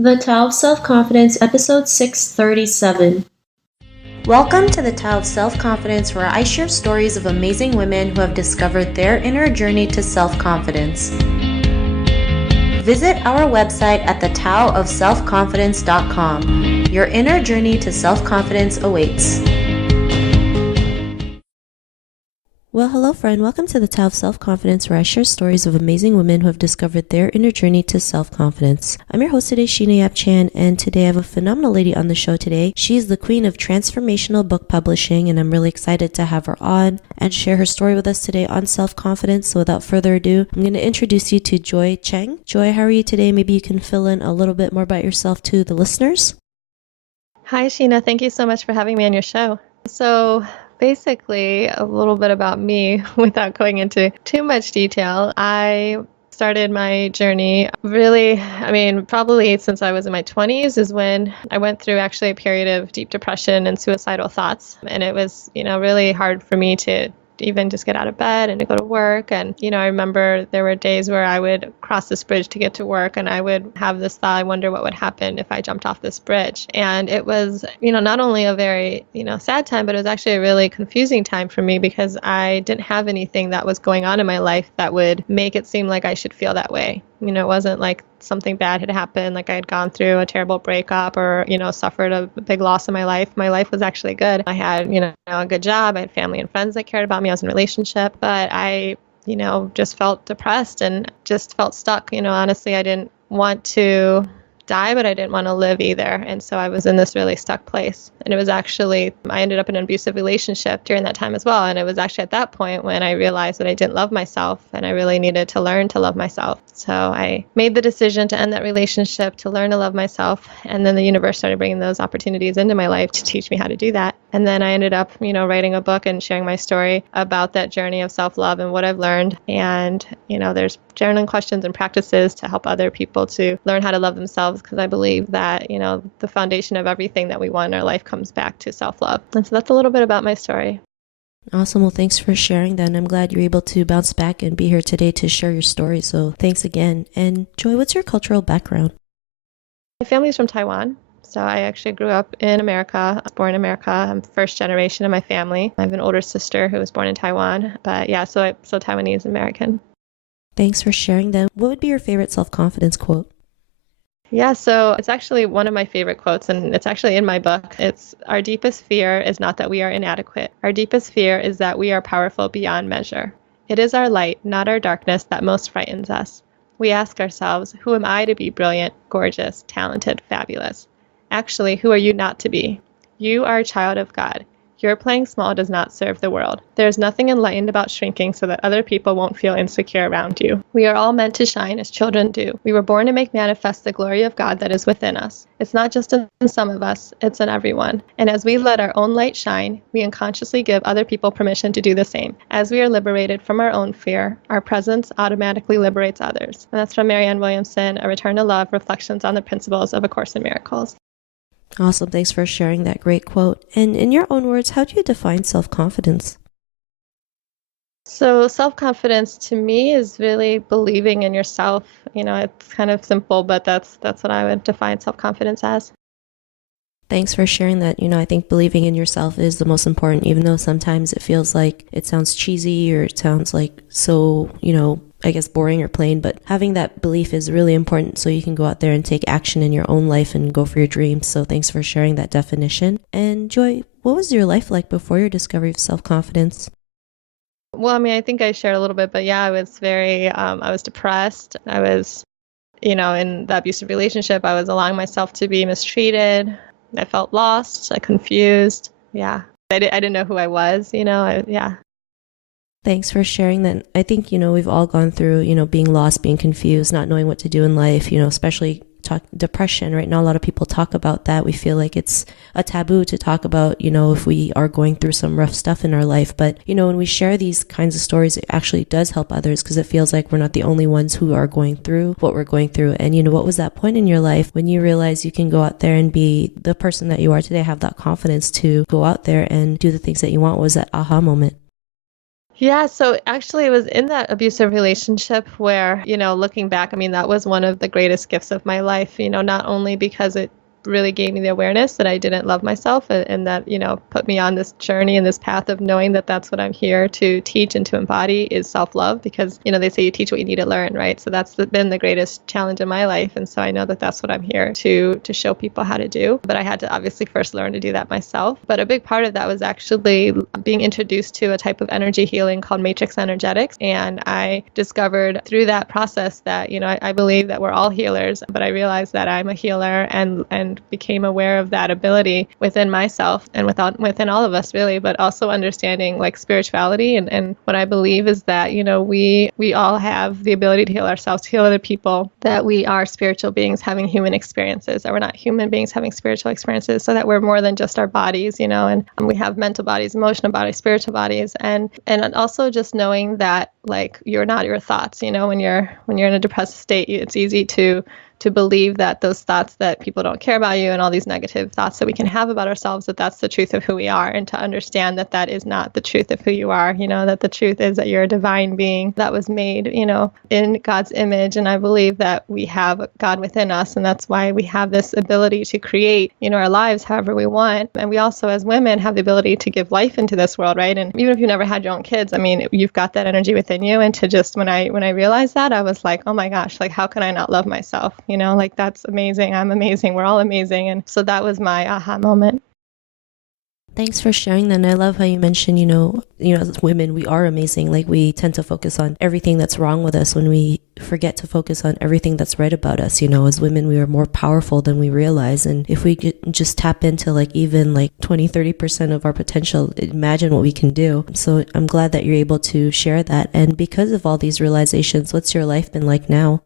The Tao of Self-Confidence, episode 637. Welcome to the Tao of Self-Confidence, where I share stories of amazing women who have discovered their inner journey to self-confidence. Visit our website at thetaoofselfconfidence.com. Your inner journey to self-confidence awaits. Well, hello friend. Welcome to the Tao of Self-Confidence, where I share stories of amazing women who have discovered their inner journey to self-confidence. I'm your host today, Joie Cheng, and today I have a phenomenal lady on the show today. She is the queen of transformational book publishing, and I'm really excited to have her on and share her story with us today on self-confidence. So without further ado, I'm going to introduce you to Joie Cheng. Joie, how are you today? Maybe you can fill in a little bit more about yourself to the listeners. Hi, Sheena. Thank you so much for having me on your show. So basically, a little bit about me without going into too much detail. I started my journey probably since I was in my 20s is when I went through actually a period of deep depression and suicidal thoughts. And it was, really hard for me to even just get out of bed and to go to work. And, I remember there were days where I would cross this bridge to get to work and I would have this thought, I wonder what would happen if I jumped off this bridge. And it was, not only a very, sad time, but it was actually a really confusing time for me because I didn't have anything that was going on in my life that would make it seem like I should feel that way. It wasn't like something bad had happened, like I had gone through a terrible breakup or, suffered a big loss in my life. My life was actually good. I had, a good job. I had family and friends that cared about me. I was in a relationship, but I, just felt depressed and just felt stuck. Honestly, I didn't want to die, but I didn't want to live either. And so I was in this really stuck place. And it was actually, I ended up in an abusive relationship during that time as well. And it was actually at that point when I realized that I didn't love myself and I really needed to learn to love myself. So I made the decision to end that relationship, to learn to love myself. And then the universe started bringing those opportunities into my life to teach me how to do that. And then I ended up, writing a book and sharing my story about that journey of self-love and what I've learned. And, there's journaling questions and practices to help other people to learn how to love themselves, because I believe that, the foundation of everything that we want in our life comes back to self-love. And so that's a little bit about my story. Awesome. Well, thanks for sharing that. And I'm glad you're able to bounce back and be here today to share your story. So thanks again. And Joy, what's your cultural background? My family's from Taiwan. So I actually grew up in America. I was born in America. I'm first generation in my family. I have an older sister who was born in Taiwan. But yeah, so Taiwanese American. Thanks for sharing that. What would be your favorite self-confidence quote? Yeah, so it's actually one of my favorite quotes, and it's actually in my book. It's, our deepest fear is not that we are inadequate. Our deepest fear is that we are powerful beyond measure. It is our light, not our darkness, that most frightens us. We ask ourselves, who am I to be brilliant, gorgeous, talented, fabulous? Actually, who are you not to be? You are a child of God. Your playing small does not serve the world. There is nothing enlightened about shrinking so that other people won't feel insecure around you. We are all meant to shine as children do. We were born to make manifest the glory of God that is within us. It's not just in some of us, it's in everyone. And as we let our own light shine, we unconsciously give other people permission to do the same. As we are liberated from our own fear, our presence automatically liberates others. And that's from Marianne Williamson, A Return to Love, Reflections on the Principles of A Course in Miracles. Awesome. Thanks for sharing that great quote. And in your own words, how do you define self-confidence? So self-confidence to me is really believing in yourself. It's kind of simple, but that's what I would define self-confidence as. Thanks for sharing that. I think believing in yourself is the most important, even though sometimes it feels like it sounds cheesy or it sounds like so, I guess boring or plain, but having that belief is really important so you can go out there and take action in your own life and go for your dreams. So thanks for sharing that definition. And Joy, what was your life like before your discovery of self-confidence? Well, I think I shared a little bit, but yeah, I was I was depressed. I was, in the abusive relationship, I was allowing myself to be mistreated. I felt lost, confused. Yeah. I didn't know who I was, yeah. Thanks for sharing that. I think, we've all gone through, being lost, being confused, not knowing what to do in life, especially depression. Right now, a lot of people talk about that. We feel like it's a taboo to talk about, if we are going through some rough stuff in our life. But, when we share these kinds of stories, it actually does help others because it feels like we're not the only ones who are going through what we're going through. And, what was that point in your life when you realize you can go out there and be the person that you are today, have that confidence to go out there and do the things that you want? What was that aha moment? Yeah, so actually it was in that abusive relationship where, looking back, I mean, that was one of the greatest gifts of my life, not only because it really gave me the awareness that I didn't love myself and that, put me on this journey and this path of knowing that that's what I'm here to teach and to embody is self-love because, they say you teach what you need to learn, right? So that's been the greatest challenge in my life. And so I know that that's what I'm here to show people how to do. But I had to obviously first learn to do that myself. But a big part of that was actually being introduced to a type of energy healing called matrix energetics. And I discovered through that process that, I believe that we're all healers, but I realized that I'm a healer and became aware of that ability within myself and within all of us really, but also understanding like spirituality and what I believe is that, we all have the ability to heal ourselves, to heal other people, that we are spiritual beings having human experiences, that we're not human beings having spiritual experiences, so that we're more than just our bodies, and we have mental bodies, emotional bodies, spiritual bodies, and also just knowing that like you're not your thoughts, when you're in a depressed state, it's easy to believe that those thoughts that people don't care about you and all these negative thoughts that we can have about ourselves, that that's the truth of who we are, and to understand that that is not the truth of who you are, that the truth is that you're a divine being that was made, in God's image. And I believe that we have God within us, and that's why we have this ability to create, our lives however we want. And we also, as women, have the ability to give life into this world, right? And even if you never had your own kids, I mean, you've got that energy within you. And to just, when I realized that, I was like, oh my gosh, like, how can I not love myself? Like that's amazing. I'm amazing. We're all amazing. And so that was my aha moment. Thanks for sharing that. And I love how you mentioned, as women, we are amazing. Like we tend to focus on everything that's wrong with us when we forget to focus on everything that's right about us. As women, we are more powerful than we realize. And if we could just tap into like even like 20-30% of our potential, imagine what we can do. So I'm glad that you're able to share that. And because of all these realizations, what's your life been like now?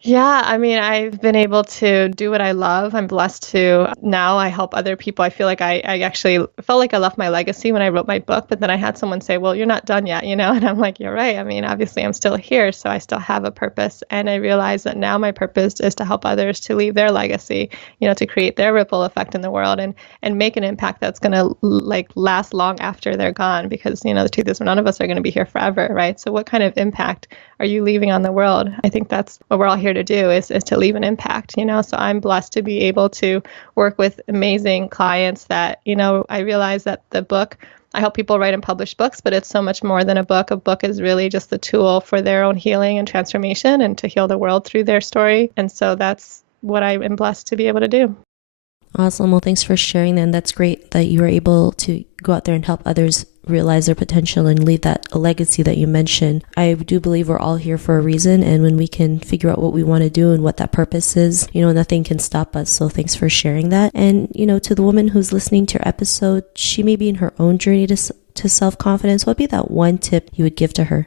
Yeah, I mean, I've been able to do what I love. I'm blessed to now I help other people. I feel like I actually felt like I left my legacy when I wrote my book, but then I had someone say, well, you're not done yet, And I'm like, you're right. I mean, obviously I'm still here, so I still have a purpose. And I realize that now my purpose is to help others to leave their legacy, to create their ripple effect in the world and make an impact that's going to like last long after they're gone. Because, the truth is none of us are going to be here forever, right? So what kind of impact are you leaving on the world? I think that's what we're all here to do is to leave an impact, So I'm blessed to be able to work with amazing clients that, I realize that the book, I help people write and publish books, but it's so much more than a book. A book is really just the tool for their own healing and transformation and to heal the world through their story. And so that's what I am blessed to be able to do. Awesome. Well, thanks for sharing that. And that's great that you were able to go out there and help others realize their potential and leave that a legacy that you mentioned. I do believe we're all here for a reason. And when we can figure out what we want to do and what that purpose is, nothing can stop us. So thanks for sharing that. And, to the woman who's listening to your episode, she may be in her own journey to self-confidence. What would be that one tip you would give to her?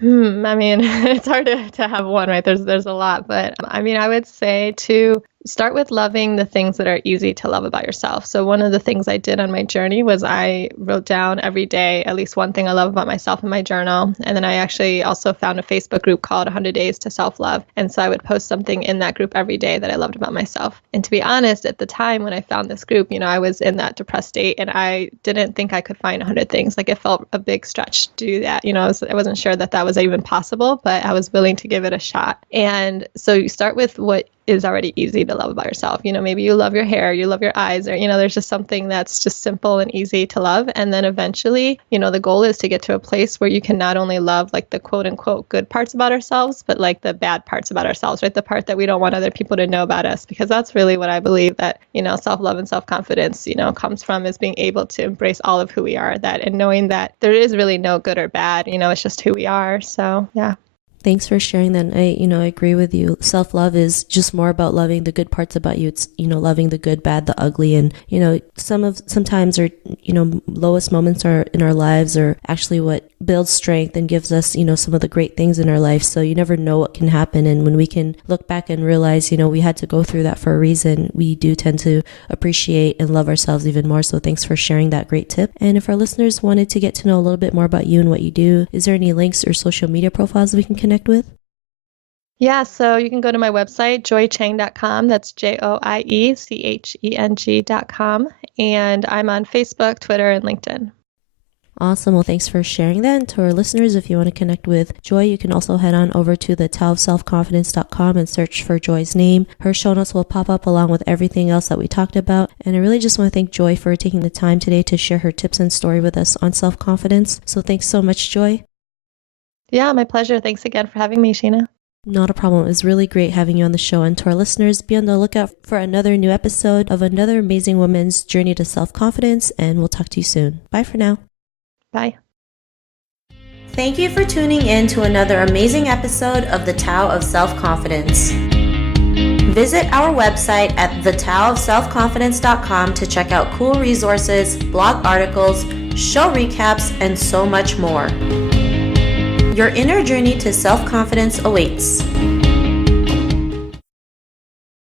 I mean, it's hard to have one, right? There's a lot, but I mean, I would say to start with loving the things that are easy to love about yourself. So one of the things I did on my journey was I wrote down every day at least one thing I love about myself in my journal. And then I actually also found a Facebook group called 100 Days to Self-Love. And so I would post something in that group every day that I loved about myself. And to be honest, at the time when I found this group, I was in that depressed state and I didn't think I could find 100 things. Like it felt a big stretch to do that. I wasn't sure that was even possible, but I was willing to give it a shot. And so you start with what is already easy to love about yourself. Maybe you love your hair, you love your eyes, or, there's just something that's just simple and easy to love. And then eventually, the goal is to get to a place where you can not only love like the quote unquote good parts about ourselves, but like the bad parts about ourselves, right? The part that we don't want other people to know about us, because that's really what I believe that, self-love and self-confidence, comes from, is being able to embrace all of who we are, and knowing that there is really no good or bad, it's just who we are. So, yeah. Thanks for sharing that. I agree with you. Self-love is just more about loving the good parts about you. It's, loving the good, bad, the ugly. And, sometimes our, lowest moments are in our lives are actually what builds strength and gives us, some of the great things in our life. So you never know what can happen. And when we can look back and realize, we had to go through that for a reason, we do tend to appreciate and love ourselves even more. So thanks for sharing that great tip. And if our listeners wanted to get to know a little bit more about you and what you do, is there any links or social media profiles we can connect with? Yeah, so you can go to my website, joiecheng.com. That's JoieCheng.com. And I'm on Facebook, Twitter, and LinkedIn. Awesome. Well, thanks for sharing that. And to our listeners, if you want to connect with Joy, you can also head on over to the taoofselfconfidence.com and search for Joy's name. Her show notes will pop up along with everything else that we talked about. And I really just want to thank Joy for taking the time today to share her tips and story with us on self-confidence. So thanks so much, Joy. Yeah, my pleasure. Thanks again for having me, Sheena. Not a problem. It was really great having you on the show. And to our listeners, be on the lookout for another new episode of another amazing woman's journey to self-confidence. And we'll talk to you soon. Bye for now. Bye. Thank you for tuning in to another amazing episode of The Tao of Self-Confidence. Visit our website at thetaoofselfconfidence.com to check out cool resources, blog articles, show recaps, and so much more. Your inner journey to self-confidence awaits.